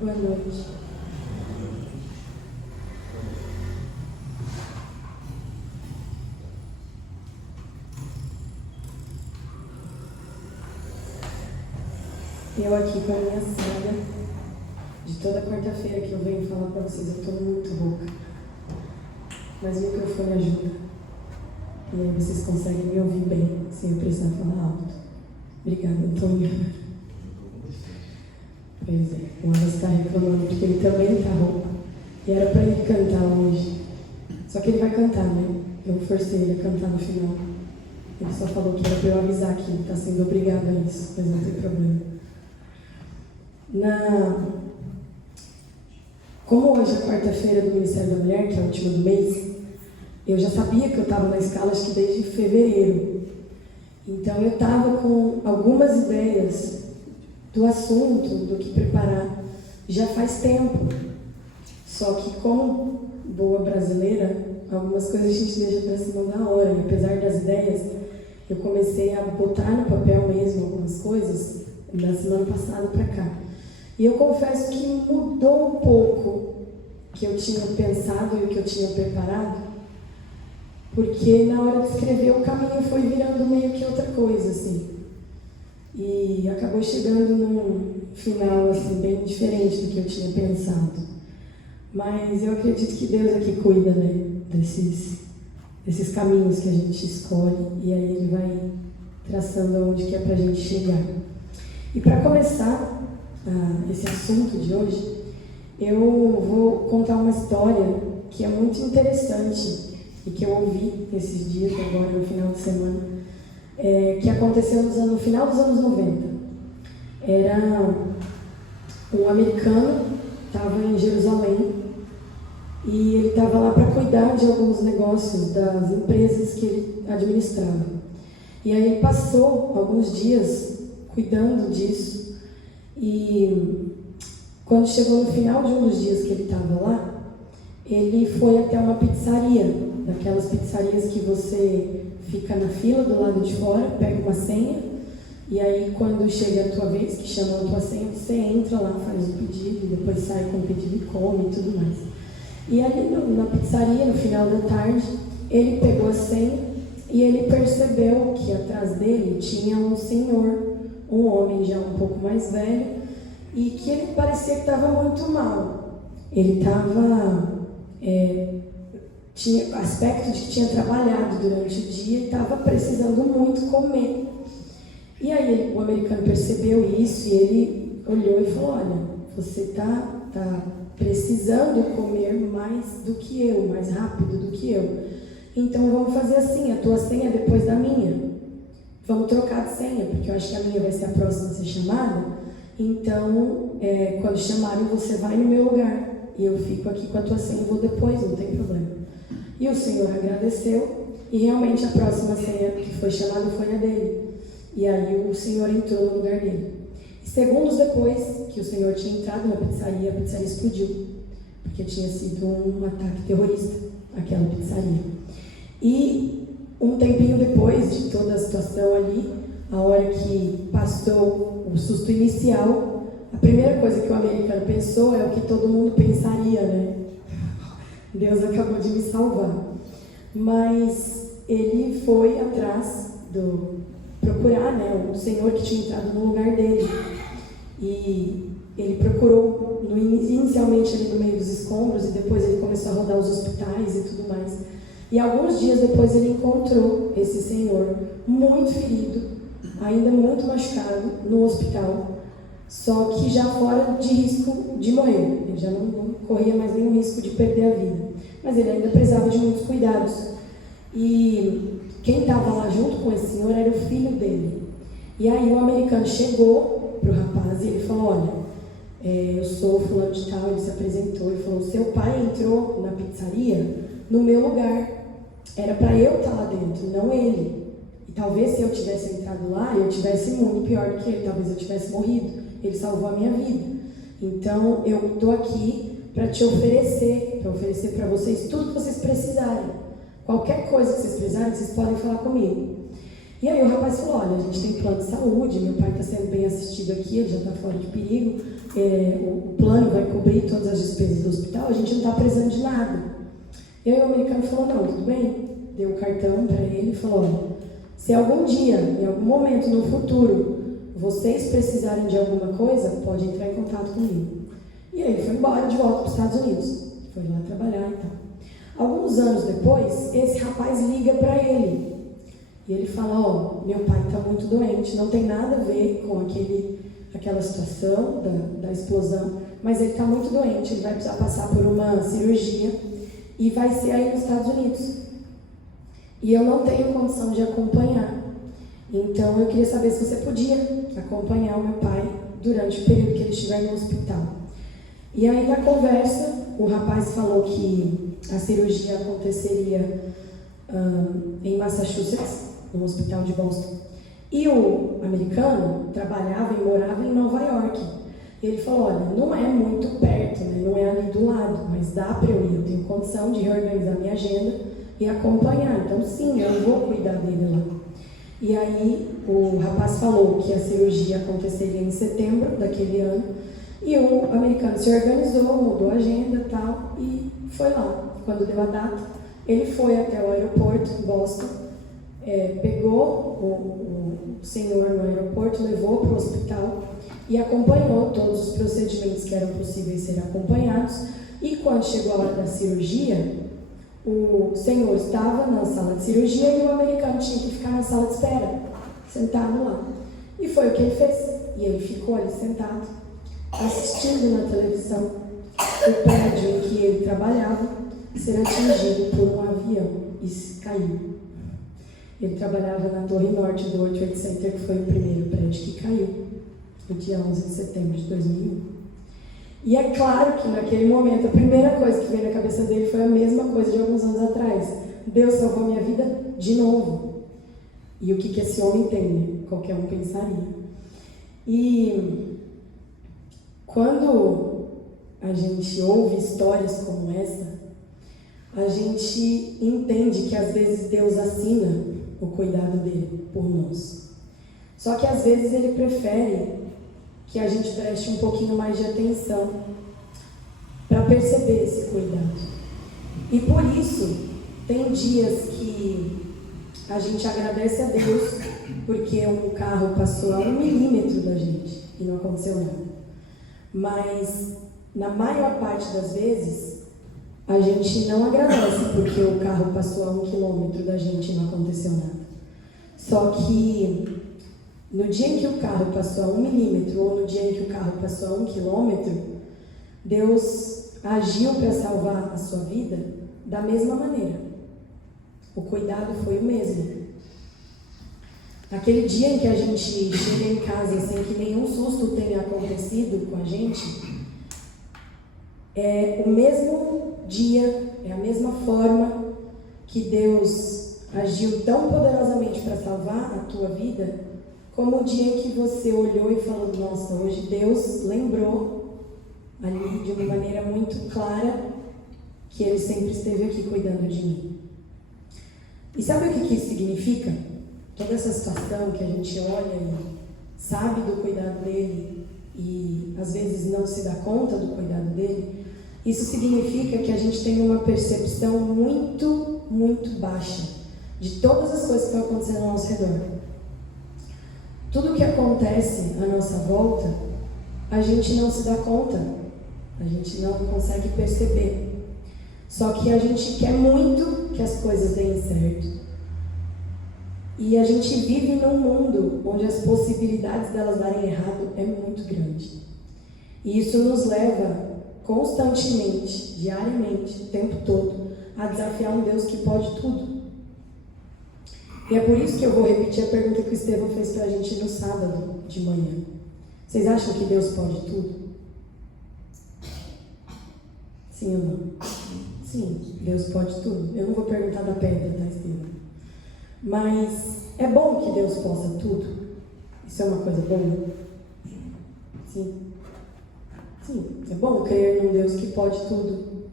Boa noite. Eu aqui com a minha saga, de toda quarta-feira que eu venho falar para vocês, eu estou muito rouca. Mas o microfone ajuda. E aí vocês conseguem me ouvir bem, sem eu precisar falar alto. Obrigada, Antônio. Pois é, o Alas está reclamando porque ele também está rouco. E era para ele cantar hoje. Só que ele vai cantar, né? Eu forcei ele a cantar no final. Ele só falou que era para eu avisar que ele está sendo obrigado a isso, mas não tem problema. Como hoje é quarta-feira do Ministério da Mulher, que é a última do mês, eu já sabia que eu estava na escala, acho que desde fevereiro. Então eu estava com algumas ideias do assunto, do que preparar, já faz tempo. Só que como boa brasileira, algumas coisas a gente deixa para cima da hora. E apesar das ideias, eu comecei a botar no papel mesmo algumas coisas da semana passada para cá. E eu confesso que mudou um pouco o que eu tinha pensado e o que eu tinha preparado, porque na hora de escrever o caminho foi virando meio que outra coisa, assim. E acabou chegando num final, assim, bem diferente do que eu tinha pensado. Mas eu acredito que Deus aqui cuida, né, desses caminhos que a gente escolhe, e aí Ele vai traçando aonde que é pra gente chegar. E para começar esse assunto de hoje, eu vou contar uma história que é muito interessante e que eu ouvi esses dias, agora no final de semana, que aconteceu no final dos anos 90. Era um americano, estava em Jerusalém, e ele estava lá para cuidar de alguns negócios das empresas que ele administrava. E aí ele passou alguns dias cuidando disso. E quando chegou no final de um dos dias que ele estava lá, ele foi até uma pizzaria, daquelas pizzarias que você fica na fila do lado de fora, pega uma senha, e aí quando chega a tua vez, que chamam a tua senha, você entra lá, faz o pedido, e depois sai com o pedido e come e tudo mais. E ali na pizzaria, no final da tarde, ele pegou a senha e ele percebeu que atrás dele tinha um senhor, um homem já um pouco mais velho, e que ele parecia que estava muito mal. Ele tinha aspecto de que tinha trabalhado durante o dia e estava precisando muito comer. E aí o americano percebeu isso e ele olhou e falou: olha, você está precisando comer mais do que eu, mais rápido do que eu. Então vamos fazer assim, a tua senha é depois da minha. Vamos trocar de senha, porque eu acho que a minha vai ser a próxima a ser chamada. Então, quando chamarem, você vai no meu lugar. E eu fico aqui com a tua senha e vou depois, não tem problema. E o senhor agradeceu. E realmente a próxima senha que foi chamada foi a dele. E aí o senhor entrou no lugar dele. E segundos depois que o senhor tinha entrado na pizzaria, a pizzaria explodiu. Porque tinha sido um ataque terrorista, aquela pizzaria. E um tempinho depois de toda a situação ali, a hora que passou o susto inicial, a primeira coisa que o americano pensou é o que todo mundo pensaria, né? Deus acabou de me salvar. Mas ele foi atrás procurar, né, o senhor que tinha entrado no lugar dele. E ele procurou inicialmente ali no meio dos escombros e depois ele começou a rodar os hospitais e tudo mais. E alguns dias depois ele encontrou esse senhor muito ferido, ainda muito machucado, no hospital, só que já fora de risco de morrer. Ele já não corria mais nenhum risco de perder a vida, mas ele ainda precisava de muitos cuidados. E quem estava lá junto com esse senhor era o filho dele. E aí o americano chegou para o rapaz e ele falou: olha, eu sou fulano de tal. Ele se apresentou e falou: seu pai entrou na pizzaria no meu lugar. Era para eu estar lá dentro, não ele. E talvez se eu tivesse entrado lá, eu tivesse muito pior do que ele. Talvez eu tivesse morrido. Ele salvou a minha vida. Então, eu estou aqui para te oferecer, para vocês tudo que vocês precisarem. Qualquer coisa que vocês precisarem, vocês podem falar comigo. E aí o rapaz falou: olha, a gente tem plano de saúde, meu pai está sendo bem assistido aqui, ele já está fora de perigo. o plano vai cobrir todas as despesas do hospital, a gente não está precisando de nada. E aí o americano falou, não, tudo bem. Deu o cartão para ele e falou, olha, se algum dia, em algum momento no futuro, vocês precisarem de alguma coisa, pode entrar em contato comigo. E aí ele foi embora de volta para os Estados Unidos. Foi lá trabalhar e tal. Alguns anos depois, esse rapaz liga para ele. E ele fala, ó, meu pai está muito doente, não tem nada a ver com aquela situação da explosão, mas ele está muito doente, ele vai precisar passar por uma cirurgia e vai ser aí nos Estados Unidos. E eu não tenho condição de acompanhar. Então eu queria saber se você podia acompanhar o meu pai durante o período que ele estiver no hospital. E aí na conversa, o rapaz falou que a cirurgia aconteceria em Massachusetts, no hospital de Boston. E o americano trabalhava e morava em Nova York. E ele falou, olha, não é muito perto, né? Não é ali do lado, mas dá para eu ir, eu tenho condição de reorganizar minha agenda e acompanhar. Então sim, eu vou cuidar dele lá. E aí o rapaz falou que a cirurgia aconteceria em setembro daquele ano. E o americano se organizou, mudou a agenda e tal, e foi lá. Quando deu a data, ele foi até o aeroporto em Boston, pegou o senhor no aeroporto, levou para o hospital e acompanhou todos os procedimentos que eram possíveis ser acompanhados. E quando chegou a hora da cirurgia, o senhor estava na sala de cirurgia e o americano tinha que ficar na sala de espera, sentado lá. E foi o que ele fez. E ele ficou ali sentado, assistindo na televisão o prédio em que ele trabalhava ser atingido por um avião e caiu. Ele trabalhava na Torre Norte do World Trade Center, que foi o primeiro prédio que caiu, no dia 11 de setembro de 2001. E é claro que naquele momento a primeira coisa que veio na cabeça dele foi a mesma coisa de alguns anos atrás. Deus salvou minha vida de novo. E o que esse homem tem, né? Qualquer um pensaria. E quando a gente ouve histórias como essa, a gente entende que às vezes Deus assina o cuidado dele por nós. Só que às vezes ele prefere que a gente preste um pouquinho mais de atenção para perceber esse cuidado. E por isso, tem dias que a gente agradece a Deus porque um carro passou a 1 milímetro da gente e não aconteceu nada. Mas, na maior parte das vezes, a gente não agradece porque o carro passou a 1 quilômetro da gente e não aconteceu nada. Só que no dia em que o carro passou a 1 milímetro ou no dia em que o carro passou a 1 quilômetro, Deus agiu para salvar a sua vida da mesma maneira. O cuidado foi o mesmo. Aquele dia em que a gente chega em casa sem que nenhum susto tenha acontecido com a gente, é o mesmo dia, é a mesma forma que Deus agiu tão poderosamente para salvar a tua vida, como o dia em que você olhou e falou, nossa, hoje Deus lembrou ali de uma maneira muito clara que Ele sempre esteve aqui cuidando de mim. E sabe o que isso significa? Toda essa situação que a gente olha e sabe do cuidado dele e às vezes não se dá conta do cuidado dele, isso significa que a gente tem uma percepção muito, muito baixa de todas as coisas que estão acontecendo ao nosso redor. Tudo que acontece à nossa volta, a gente não se dá conta, a gente não consegue perceber. Só que a gente quer muito que as coisas deem certo. E a gente vive num mundo onde as possibilidades delas darem errado é muito grande. E isso nos leva constantemente, diariamente, o tempo todo, a desafiar um Deus que pode tudo. E é por isso que eu vou repetir a pergunta que o Estevão fez pra gente no sábado de manhã. Vocês acham que Deus pode tudo? Sim ou não? Sim, Deus pode tudo. Eu não vou perguntar da pedra, tá, Estevão? Mas é bom que Deus possa tudo? Isso é uma coisa boa? Sim. Sim, é bom crer num Deus que pode tudo.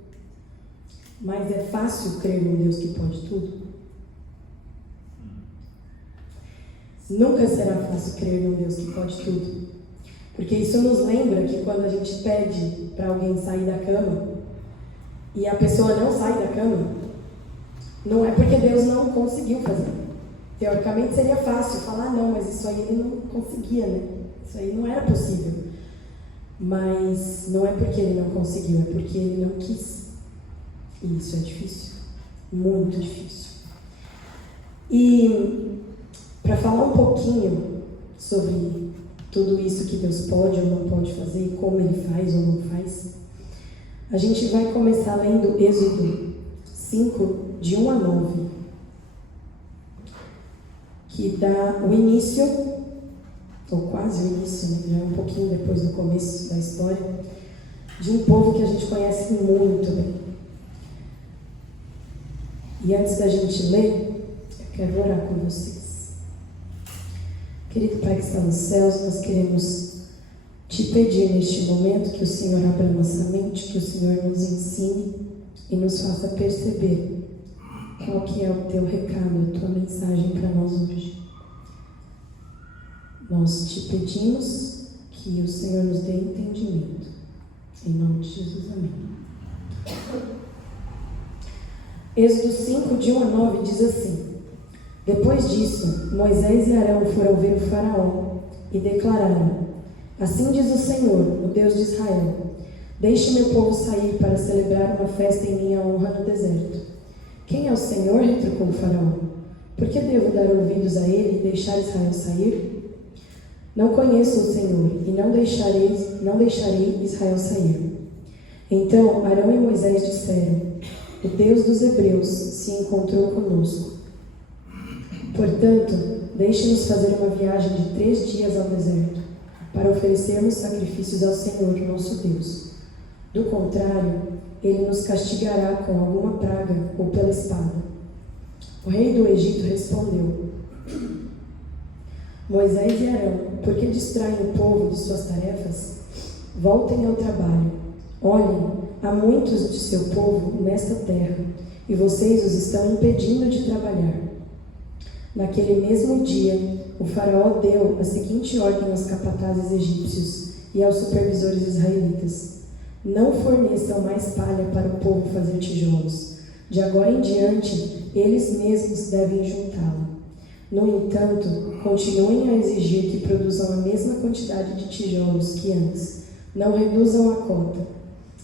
Mas é fácil crer num Deus que pode tudo? Nunca será fácil crer num Deus que pode tudo. Porque isso nos lembra que quando a gente pede para alguém sair da cama e a pessoa não sai da cama, não é porque Deus não conseguiu fazer. Teoricamente seria fácil falar, não, mas isso aí ele não conseguia, né? Isso aí não era possível. Mas não é porque ele não conseguiu, é porque ele não quis. E isso é difícil, muito difícil. E para falar um pouquinho sobre tudo isso que Deus pode ou não pode fazer, como Ele faz ou não faz, a gente vai começar lendo Êxodo 5, de 1 a 9, que dá o início, ou quase o início, né? Já é um pouquinho depois do começo da história, de um povo que a gente conhece muito bem. E antes da gente ler, eu quero orar com vocês. Querido Pai que está nos céus, nós queremos te pedir neste momento que o Senhor abra nossa mente, que o Senhor nos ensine e nos faça perceber qual que é o teu recado, a tua mensagem para nós hoje. Nós te pedimos que o Senhor nos dê entendimento. Em nome de Jesus, amém. Êxodo 5, de 1 a 9, diz assim: Depois disso, Moisés e Arão foram ver o faraó e declararam: Assim diz o Senhor, o Deus de Israel: Deixe meu povo sair para celebrar uma festa em minha honra no deserto. Quem é o Senhor? Retrucou o faraó. Por que devo dar ouvidos a ele e deixar Israel sair? Não conheço o Senhor e não deixarei Israel sair. Então Arão e Moisés disseram: O Deus dos Hebreus se encontrou conosco. Portanto, deixe-nos fazer uma viagem de 3 dias ao deserto, para oferecermos sacrifícios ao Senhor, nosso Deus. Do contrário, Ele nos castigará com alguma praga ou pela espada. O rei do Egito respondeu: Moisés e Arão, por que distraem o povo de suas tarefas? Voltem ao trabalho. Olhem, há muitos de seu povo nesta terra, e vocês os estão impedindo de trabalhar. Naquele mesmo dia, o faraó deu a seguinte ordem aos capatazes egípcios e aos supervisores israelitas: Não forneçam mais palha para o povo fazer tijolos. De agora em diante, eles mesmos devem juntá-la. No entanto, continuem a exigir que produzam a mesma quantidade de tijolos que antes. Não reduzam a cota.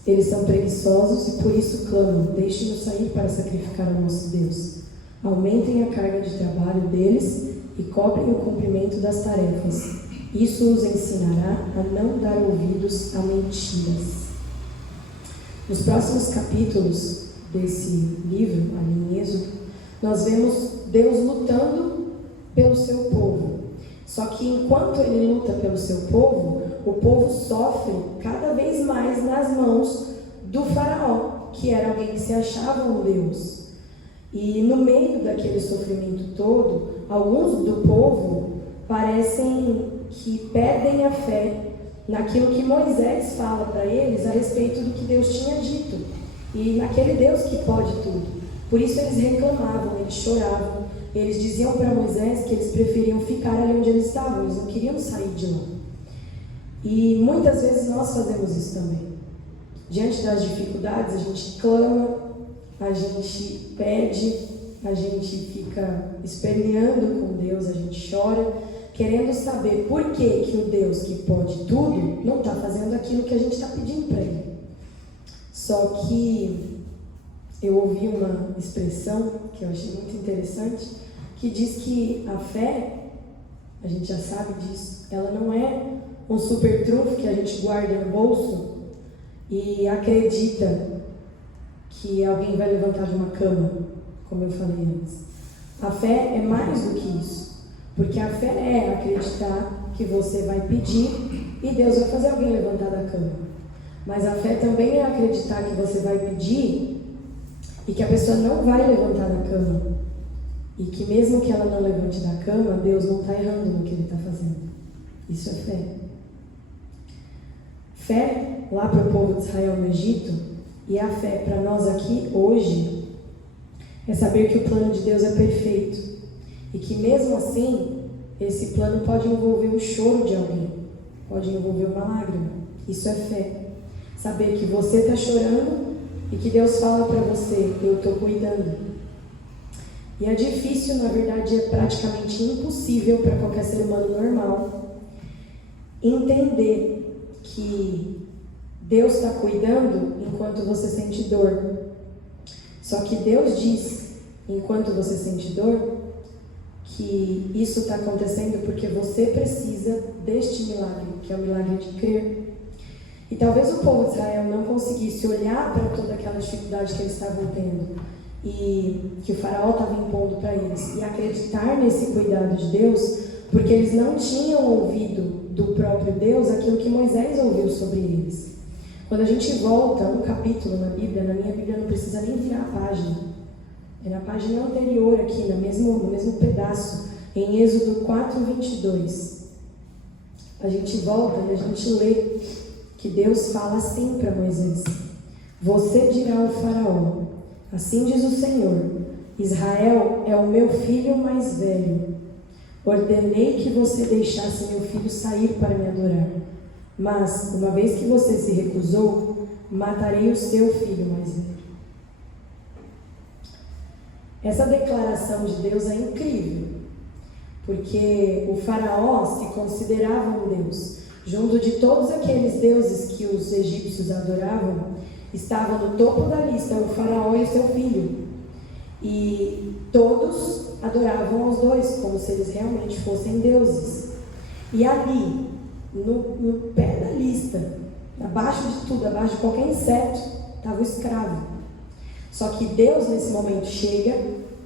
Eles são preguiçosos e por isso clamam: Deixe-nos sair para sacrificar ao nosso Deus. Aumentem a carga de trabalho deles e cobrem o cumprimento das tarefas. Isso os ensinará a não dar ouvidos a mentiras. Nos próximos capítulos desse livro, ali em Êxodo, nós vemos Deus lutando pelo seu povo. Só que enquanto ele luta pelo seu povo, o povo sofre cada vez mais nas mãos do faraó, que era alguém que se achava um Deus. E no meio daquele sofrimento todo, alguns do povo parecem que perdem a fé naquilo que Moisés fala para eles a respeito do que Deus tinha dito, e naquele Deus que pode tudo. Por isso eles reclamavam, eles choravam, eles diziam para Moisés que eles preferiam ficar ali onde eles estavam, eles não queriam sair de lá. E muitas vezes nós fazemos isso também. Diante das dificuldades, a gente clama, a gente pede, a gente fica esperneando com Deus, a gente chora, querendo saber por que o Deus que pode tudo não está fazendo aquilo que a gente está pedindo para Ele. Só que eu ouvi uma expressão que eu achei muito interessante, que diz que a fé, a gente já sabe disso, ela não é um super trunfo que a gente guarda no bolso e acredita que alguém vai levantar de uma cama, como eu falei antes. A fé é mais do que isso, porque a fé é acreditar que você vai pedir e Deus vai fazer alguém levantar da cama. Mas a fé também é acreditar que você vai pedir e que a pessoa não vai levantar da cama, e que mesmo que ela não levante da cama, Deus não está errando no que Ele está fazendo. Isso é fé. Fé lá para o povo de Israel no Egito, e a fé para nós aqui hoje, é saber que o plano de Deus é perfeito, e que mesmo assim, esse plano pode envolver o choro de alguém. pode envolver uma lágrima. Isso é fé. Saber que você está chorando e que Deus fala para você, eu estou cuidando. E é difícil, na verdade, é praticamente impossível para qualquer ser humano normal entender que Deus está cuidando enquanto você sente dor. Só que Deus diz, enquanto você sente dor, que isso está acontecendo porque você precisa deste milagre, que é o milagre de crer. E talvez o povo de Israel não conseguisse olhar para toda aquela dificuldade que eles estavam tendo e que o faraó estava impondo para eles e acreditar nesse cuidado de Deus, porque eles não tinham ouvido do próprio Deus aquilo que Moisés ouviu sobre eles. Quando a gente volta um capítulo na Bíblia, na minha Bíblia não precisa nem virar a página, é na página anterior aqui, no mesmo pedaço, em Êxodo 4:22. A gente volta e a gente lê que Deus fala assim para Moisés: você dirá ao faraó, assim diz o Senhor, Israel é o meu filho mais velho. Ordenei que você deixasse meu filho sair para me adorar. Mas, uma vez que você se recusou, matarei o seu filho mais velho. Essa declaração de Deus é incrível, porque o faraó se considerava um Deus. Junto de todos aqueles deuses que os egípcios adoravam, estava no topo da lista o faraó e o seu filho. E todos adoravam aos dois, como se eles realmente fossem deuses. E ali, no pé da lista, abaixo de tudo, abaixo de qualquer inseto, estava o escravo. Só que Deus, nesse momento, chega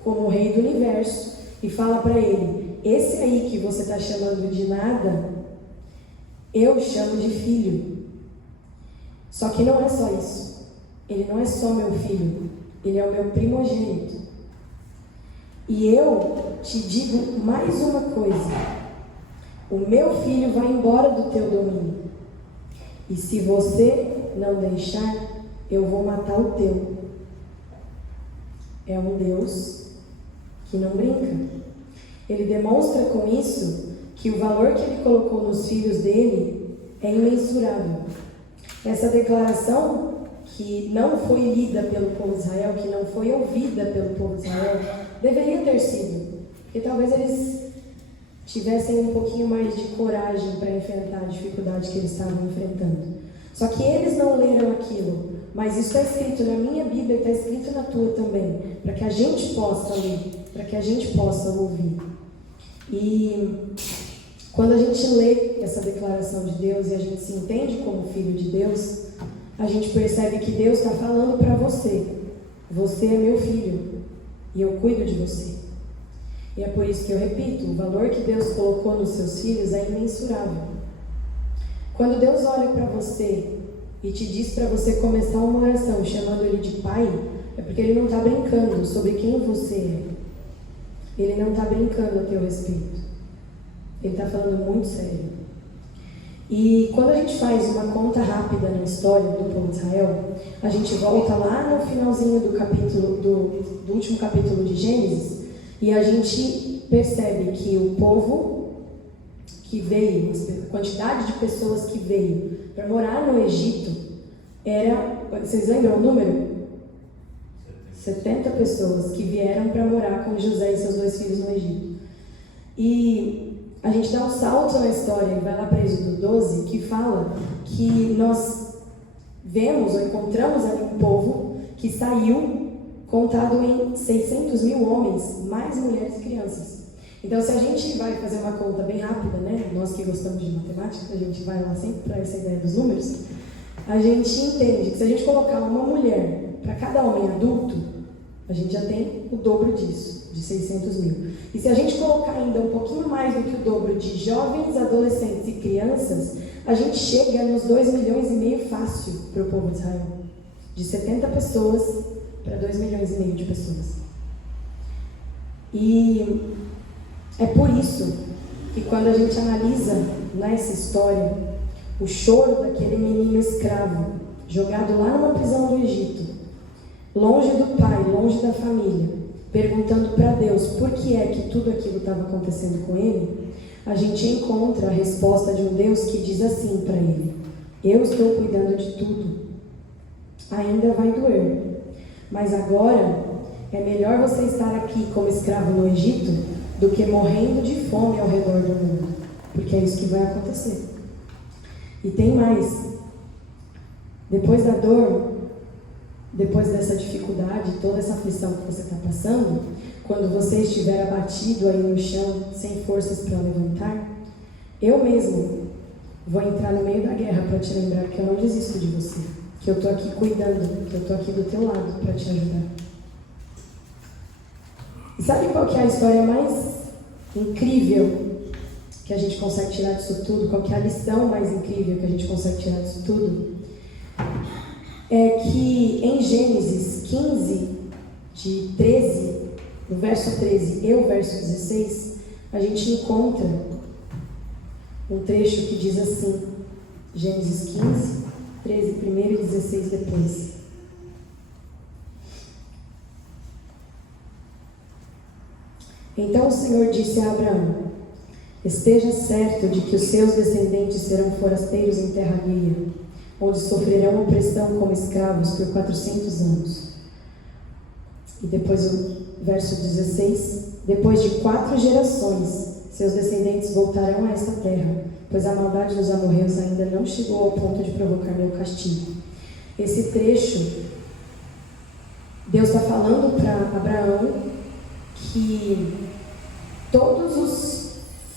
como o rei do universo e fala para ele: esse aí que você está chamando de nada, eu chamo de filho. Só que não é só isso. Ele não é só meu filho, ele é o meu primogênito. E eu te digo mais uma coisa: o meu filho vai embora do teu domínio. E se você não deixar, eu vou matar o teu. É um Deus que não brinca. Ele demonstra com isso que o valor que ele colocou nos filhos dele é imensurável. Essa declaração, que não foi lida pelo povo de Israel, que não foi ouvida pelo povo de Israel, deveria ter sido, porque talvez eles tivessem um pouquinho mais de coragem para enfrentar a dificuldade que eles estavam enfrentando. Só que eles não leram aquilo, mas isso está escrito na minha Bíblia e está escrito na tua também, para que a gente possa ler, para que a gente possa ouvir. E quando a gente lê essa declaração de Deus e a gente se entende como filho de Deus, a gente percebe que Deus está falando para você: você é meu filho e eu cuido de você. E é por isso que eu repito, o valor que Deus colocou nos seus filhos é imensurável. Quando Deus olha para você e te diz para você começar uma oração chamando Ele de Pai, é porque Ele não está brincando sobre quem você é. Ele não está brincando a teu respeito. Ele está falando muito sério. E quando a gente faz uma conta rápida na história do povo de Israel, a gente volta lá no finalzinho do último capítulo de Gênesis, e a gente percebe que o povo que veio, a quantidade de pessoas que veio para morar no Egito era, vocês lembram o número? 70 pessoas que vieram para morar com José e seus 2 filhos no Egito. E a gente dá um salto na história e vai lá para Êxodo 12, que fala que nós vemos ou encontramos ali um povo que saiu contado em 600 mil homens, mais mulheres e crianças. Então, se a gente vai fazer uma conta bem rápida, né? Nós que gostamos de matemática, a gente vai lá sempre para essa ideia dos números, a gente entende que se a gente colocar uma mulher para cada homem adulto, a gente já tem o dobro disso, de 600 mil. E se a gente colocar ainda um pouquinho mais do que o dobro de jovens, adolescentes e crianças, a gente chega nos 2,5 milhões fácil para o povo de Israel. De 70 pessoas para 2,5 milhões de pessoas. E é por isso que quando a gente analisa nessa história o choro daquele menino escravo, jogado lá numa prisão do Egito, longe do pai, longe da família, perguntando para Deus por que é que tudo aquilo estava acontecendo com ele, a gente encontra a resposta de um Deus que diz assim para ele: eu estou cuidando de tudo. Ainda vai doer, mas agora é melhor você estar aqui como escravo no Egito do que morrendo de fome ao redor do mundo, porque é isso que vai acontecer. E tem mais. Depois da dor, depois dessa dificuldade, toda essa aflição que você está passando, quando você estiver abatido aí no chão, sem forças para levantar, eu mesmo vou entrar no meio da guerra para te lembrar que eu não desisto de você, que eu estou aqui cuidando, que eu estou aqui do teu lado para te ajudar. E sabe qual que é a história mais incrível que a gente consegue tirar disso tudo? Qual que é a lição mais incrível que a gente consegue tirar disso tudo? É que em Gênesis 15, de 13, no verso 13 e o verso 16, a gente encontra um trecho que diz assim, Gênesis 15, 13 primeiro e 16 depois. Então o Senhor disse a Abraão: esteja certo de que os seus descendentes serão forasteiros em terra alheia, onde sofrerão opressão como escravos por 400 anos. E depois o verso 16: depois de 4 gerações, seus descendentes voltarão a esta terra, pois a maldade dos amorreus ainda não chegou ao ponto de provocar meu castigo. Esse trecho, Deus está falando para Abraão que todos os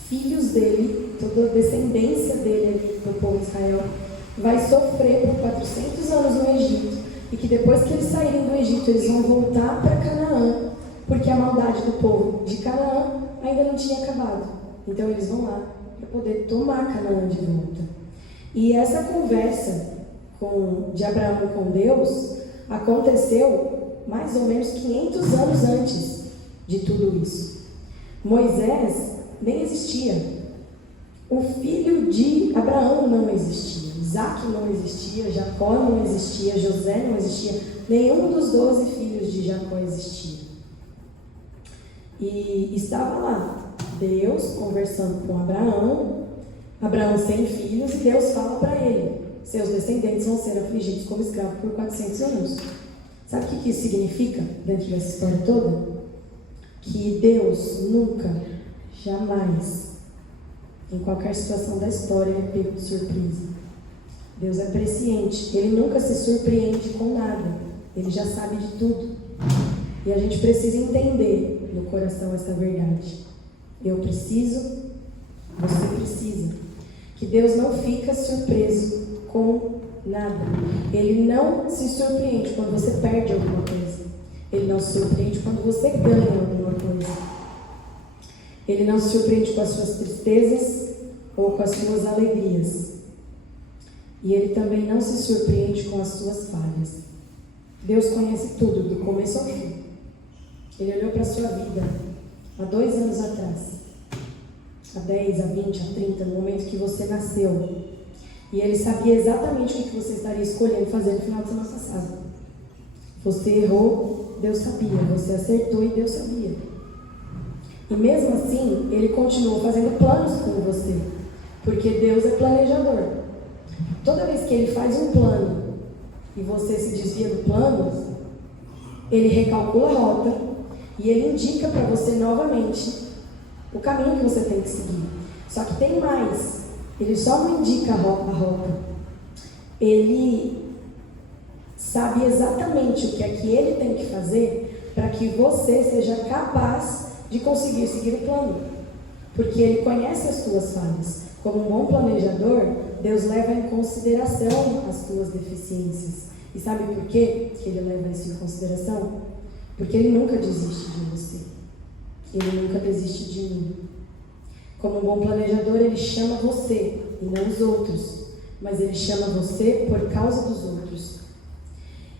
filhos dele, toda a descendência dele, do povo de Israel, vai sofrer por 400 anos no Egito, e que depois que eles saírem do Egito, eles vão voltar para Canaã, porque a maldade do povo de Canaã ainda não tinha acabado. Então eles vão lá para poder tomar Canaã de volta. E essa conversa de Abraão com Deus aconteceu mais ou menos 500 anos antes de tudo isso. Moisés nem existia. O filho de Abraão não existia. Isaac não existia. Jacó não existia. José não existia. Nenhum dos 12 filhos de Jacó existia. E estava lá Deus conversando com Abraão. Abraão sem filhos, e Deus fala para ele: seus descendentes vão ser afligidos como escravos por 400 anos. Sabe o que isso significa dentro dessa história toda? Que Deus nunca, jamais, em qualquer situação da história, é pego de surpresa. Deus é presciente, Ele nunca se surpreende com nada, Ele já sabe de tudo. E a gente precisa entender no coração essa verdade. Eu preciso, você precisa. Que Deus não fica surpreso com nada. Ele não se surpreende quando você perde alguma coisa. Ele não se surpreende quando você ganha alguma coisa. Ele não se surpreende com as suas tristezas ou com as suas alegrias. E Ele também não se surpreende com as suas falhas. Deus conhece tudo, do começo ao fim. Ele olhou para a sua vida há 2 anos atrás, há 10, há 20, há 30, no momento que você nasceu. E Ele sabia exatamente o que você estaria escolhendo fazer no final de semana passado. Você errou, Deus sabia. Você acertou e Deus sabia. E mesmo assim, Ele continuou fazendo planos com você, porque Deus é planejador. Toda vez que Ele faz um plano e você se desvia do plano, Ele recalcula a rota e Ele indica para você novamente o caminho que você tem que seguir. Só que tem mais. Ele só não indica a rota. Ele sabe exatamente o que é que Ele tem que fazer para que você seja capaz de conseguir seguir o plano. Porque Ele conhece as tuas falhas. Como um bom planejador, Deus leva em consideração as tuas deficiências. E sabe por quê que Ele leva isso em consideração? Porque Ele nunca desiste de você. Ele nunca desiste de mim. Como um bom planejador, Ele chama você e não os outros. Mas Ele chama você por causa dos outros.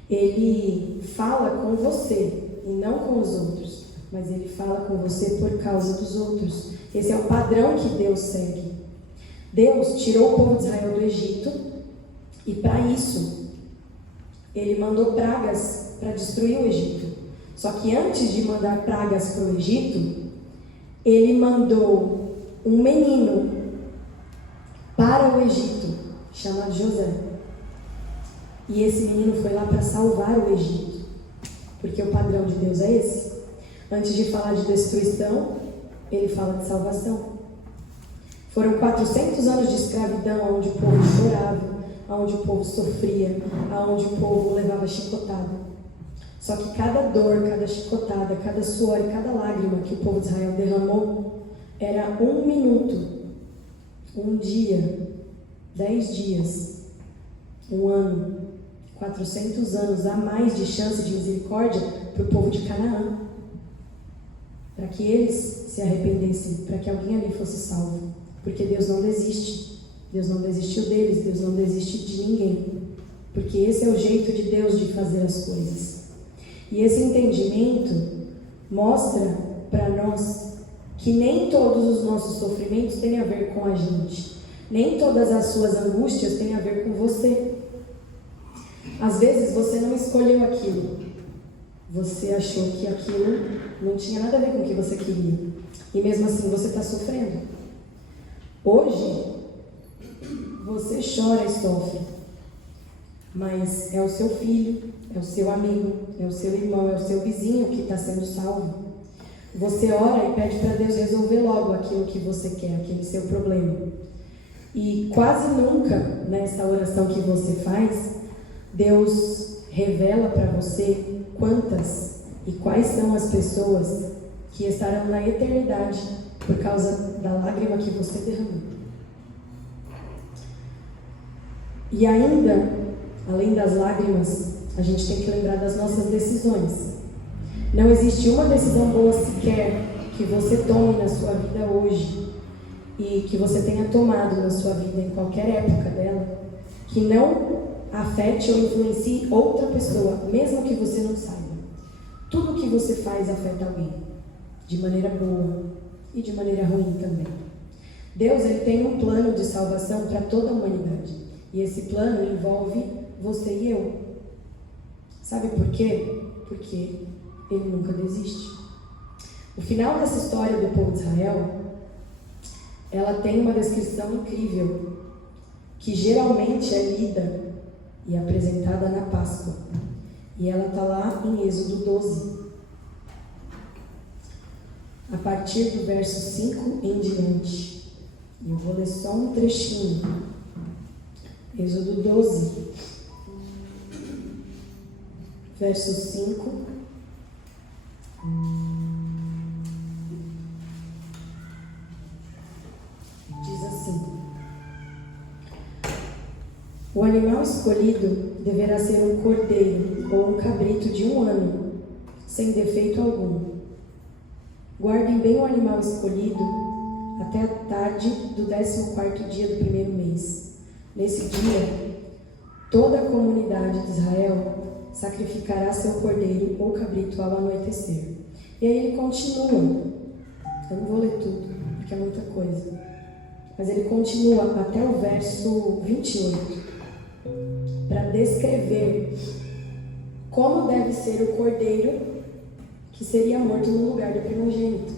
Ele fala com você e não com os outros. Mas Ele fala com você por causa dos outros. Esse é o padrão que Deus segue. Deus tirou o povo de Israel do Egito. E para isso, Ele mandou pragas para destruir o Egito. Só que antes de mandar pragas para o Egito, Ele mandou um menino para o Egito, chamado José. E esse menino foi lá para salvar o Egito, porque o padrão de Deus é esse. Antes de falar de destruição, ele fala de salvação. Foram 400 anos de escravidão, onde o povo chorava, onde o povo sofria, onde o povo levava chicotada. Só que cada dor, cada chicotada, cada suor e cada lágrima que o povo de Israel derramou era 1 minuto, 1 dia, 10 dias, 1 ano, 400 anos a mais de chance de misericórdia para o povo de Canaã, para que eles se arrependessem, para que alguém ali fosse salvo, porque Deus não desiste, Deus não desistiu deles, Deus não desiste de ninguém, porque esse é o jeito de Deus de fazer as coisas. E esse entendimento mostra para nós que nem todos os nossos sofrimentos têm a ver com a gente, nem todas as suas angústias têm a ver com você. Às vezes você não escolheu aquilo, você achou que aquilo não tinha nada a ver com o que você queria, e mesmo assim você está sofrendo. Hoje você chora e sofre, mas é o seu filho, é o seu amigo, é o seu irmão, é o seu vizinho que está sendo salvo. Você ora e pede para Deus resolver logo aquilo que você quer, aquele seu problema. E quase nunca nessa oração que você faz, Deus revela para você quantas e quais são as pessoas que estarão na eternidade por causa da lágrima que você derramou. E ainda, além das lágrimas, a gente tem que lembrar das nossas decisões. Não existe uma decisão boa sequer que você tome na sua vida hoje e que você tenha tomado na sua vida em qualquer época dela, que não afete ou influencie outra pessoa, mesmo que você não saiba. Tudo que você faz afeta alguém, de maneira boa e de maneira ruim também. Deus, ele tem um plano de salvação para toda a humanidade, e esse plano envolve você e eu. Sabe por quê? Porque ele nunca desiste. O final dessa história do povo de Israel, ela tem uma descrição incrível, que geralmente é lida e apresentada na Páscoa. E ela está lá em Êxodo 12. A partir do verso 5 em diante. Eu vou ler só um trechinho. Êxodo 12. Verso 5. Diz assim: o animal escolhido deverá ser um cordeiro ou um cabrito de 1 ano, sem defeito algum. Guardem bem o animal escolhido até a tarde do 14º dia do 1º mês. Nesse dia, toda a comunidade de Israel sacrificará seu cordeiro ou cabrito ao anoitecer. E aí ele continua. Eu não vou ler tudo, porque é muita coisa. Mas ele continua até o verso 28, para descrever como deve ser o cordeiro que seria morto no lugar do primogênito.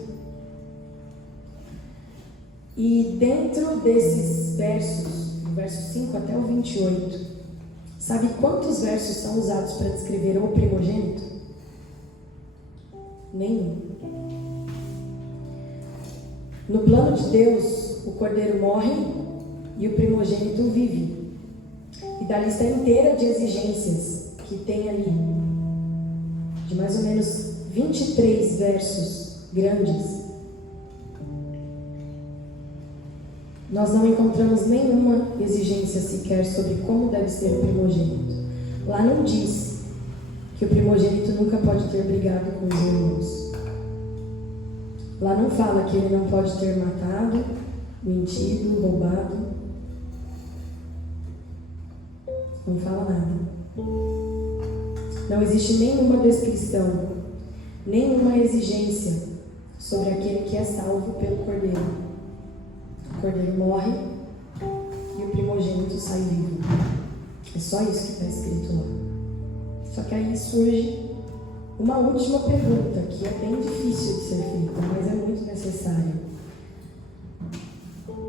E dentro desses versos, do verso 5 até o 28, sabe quantos versos são usados para descrever o primogênito? Nenhum. No plano de Deus, o cordeiro morre e o primogênito vive. E da lista inteira de exigências que tem ali, de mais ou menos 23 versos grandes, nós não encontramos nenhuma exigência sequer sobre como deve ser o primogênito. Lá não diz que o primogênito nunca pode ter brigado com os irmãos. Lá não fala que ele não pode ter matado, mentido, roubado. Não fala nada. Não existe nenhuma descrição, nenhuma exigência sobre aquele que é salvo pelo cordeiro. O cordeiro morre e o primogênito sai vivo. É só isso que está escrito lá. Só que aí surge uma última pergunta, que é bem difícil de ser feita, mas é muito necessária.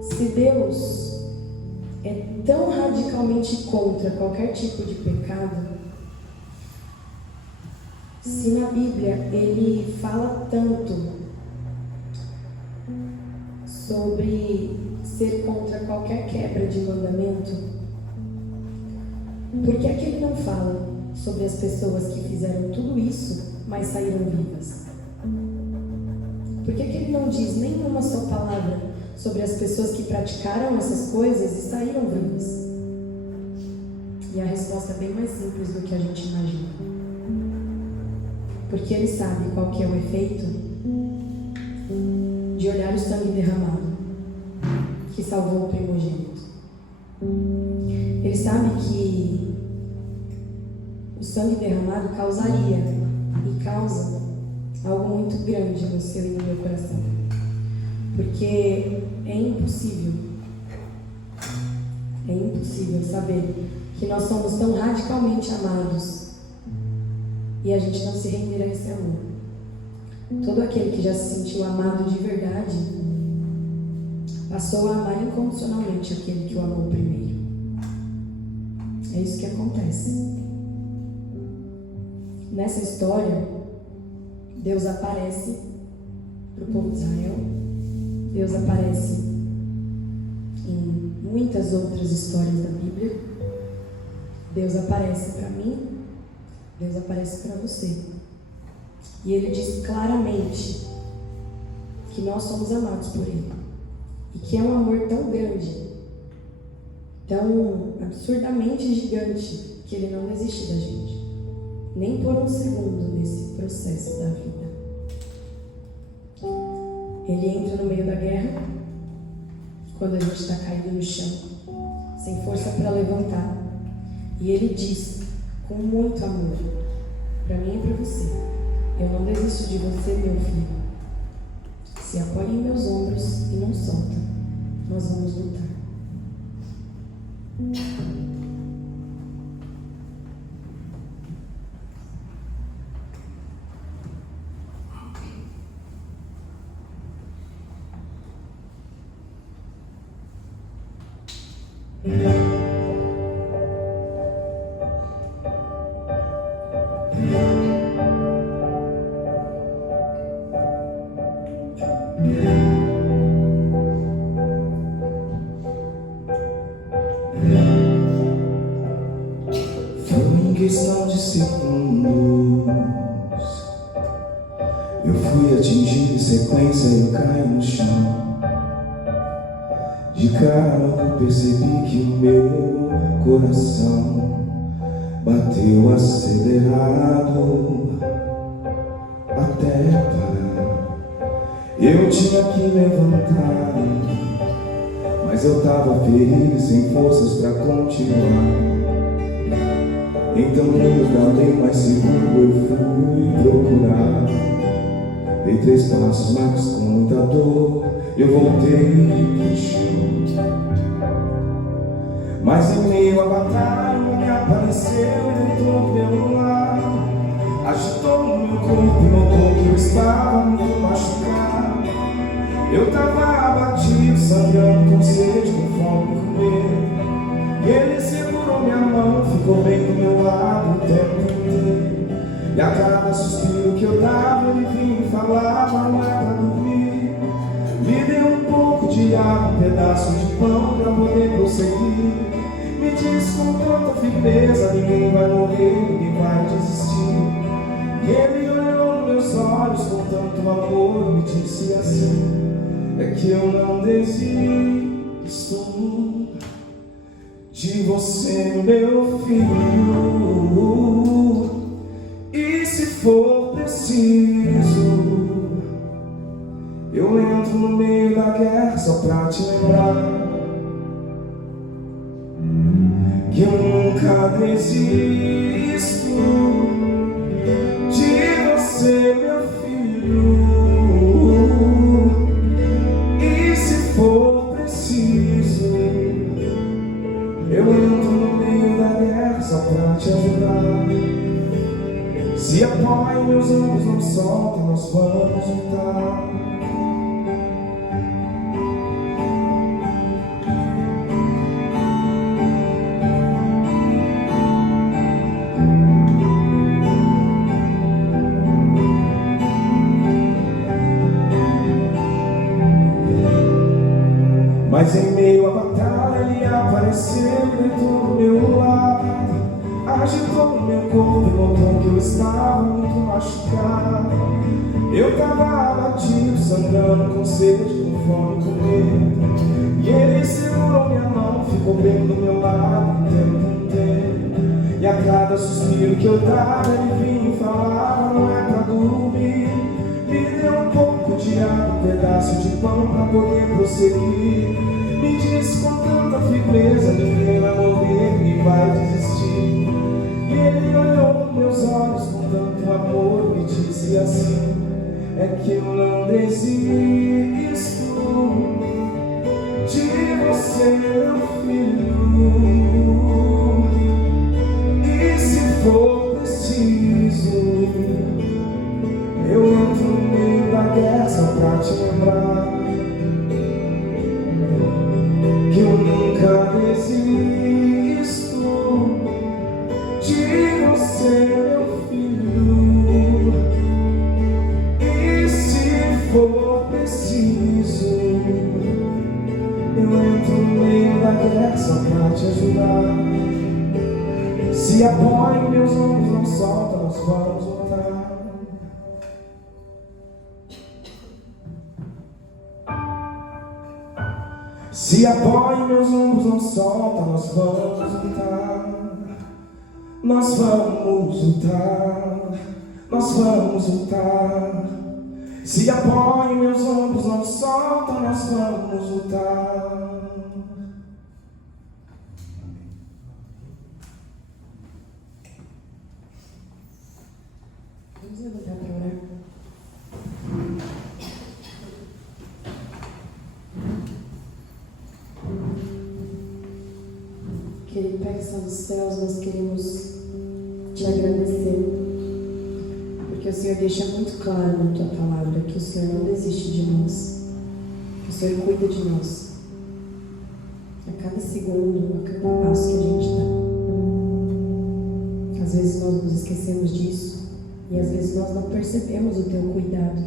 Se Deus é tão radicalmente contra qualquer tipo de pecado, se na Bíblia Ele fala tanto sobre ser contra qualquer quebra de mandamento, por que é que Ele não fala sobre as pessoas que fizeram tudo isso, mas saíram vivas? Por que Ele não diz nenhuma só palavra sobre as pessoas que praticaram essas coisas e saíram vivas? E a resposta é bem mais simples do que a gente imagina. Porque Ele sabe qual que é o efeito de olhar o sangue derramado que salvou o primogênito. Ele sabe que o sangue derramado causaria e causa algo muito grande no seu e no meu coração. Porque é impossível saber que nós somos tão radicalmente amados e a gente não se render a esse amor. Todo aquele que já se sentiu amado de verdade passou a amar incondicionalmente aquele que o amou primeiro. É isso que acontece. Nessa história, Deus aparece para o povo de Israel. Deus aparece em muitas outras histórias da Bíblia. Deus aparece para mim. Deus aparece para você. E Ele diz claramente que nós somos amados por Ele. E que é um amor tão grande, tão absurdamente gigante, que Ele não desiste da gente. Nem por um segundo nesse processo da vida. Ele entra no meio da guerra, quando a gente está caído no chão, sem força para levantar. E Ele diz, com muito amor, para mim e para você: eu não desisto de você, meu filho. Se apoie em meus ombros e não solta. Nós vamos lutar. Questão de segundos, eu fui atingido em sequência e eu caí no chão. De cara eu percebi que o meu coração bateu acelerado até parar. Eu tinha que levantar, mas eu tava ferido e sem forças pra continuar. Então no lugar bem mais seguro eu fui procurar. Dei 3 passos, mas com muita dor eu voltei pro chão. Mas em meio à batalha um homem apareceu e deitou pelo lado. Agitou no meu corpo e notou que eu estava muito machucado. Eu tava abatido, sangrando, com sede, com fome, com medo. E ele segurou minha mão, ficou bem do meu lado o tempo inteiro. E a cada suspiro que eu dava, ele vinha e falava: não é pra dormir. Me deu um pouco de água, um pedaço de pão pra poder prosseguir. Me disse com tanta firmeza: ninguém vai morrer, ninguém vai desistir. E ele olhou nos meus olhos com tanto amor e me disse assim: é que eu não desisto de você, meu filho. E se for preciso, eu entro no meio da guerra só pra te lembrar que eu nunca desisto de você, meu filho. E se for preciso, eu entro no meio da guerra só pra te ajudar. Se apoia em meus ombros, não solta, nós vamos lutar. agitou meu corpo e notou que eu estava muito machucado. Eu tava abatido, sangrando, com sede, com fome, com medo. E ele segurou minha mão, ficou bem do meu lado o tempo inteiro. E a cada suspiro que eu dava, ele vinha e falava: não é pra dormir. Me deu um pouco de água, um pedaço de pão pra poder prosseguir. Me disse com tanta firmeza: ninguém vai morrer e vai desistir. E ele olhou nos meus olhos com tanto amor e me disse assim: é que eu não desisto de você, meu filho. E se for preciso, eu entro no meio da guerra só pra te lembrar que eu nunca desisto de você, meu filho. E se for preciso, eu entro no meio da guerra só pra te ajudar. Se apoia em meus ombros, não solta, nós vamos lutar. Se apoia em meus ombros, não solta, nós vamos lutar. Nós vamos lutar, nós vamos lutar. Se apoia em meus ombros, não solta, nós vamos lutar. Vamos levantar para orar. Querido Pai que está nos céus, nós queremos te agradecer, porque o Senhor deixa muito claro na tua palavra que o Senhor não desiste de nós, que o Senhor cuida de nós a cada segundo, a cada passo que a gente dá. Às vezes nós nos esquecemos disso e às vezes nós não percebemos o teu cuidado,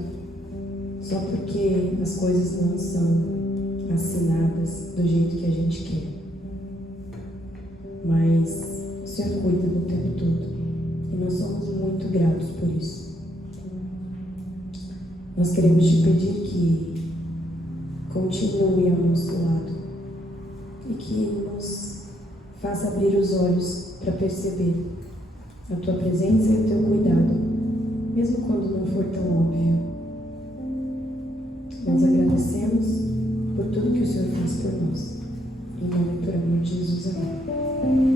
só porque as coisas não são assinadas do jeito que a gente quer. Mas o Senhor cuida do tempo todo e nós somos muito gratos por isso. Nós queremos te pedir que continue ao nosso lado e que nos faça abrir os olhos para perceber a tua presença e o teu cuidado, mesmo quando não for tão óbvio. Nós agradecemos por tudo que o Senhor faz por nós. Em nome e por amor de Jesus, amém.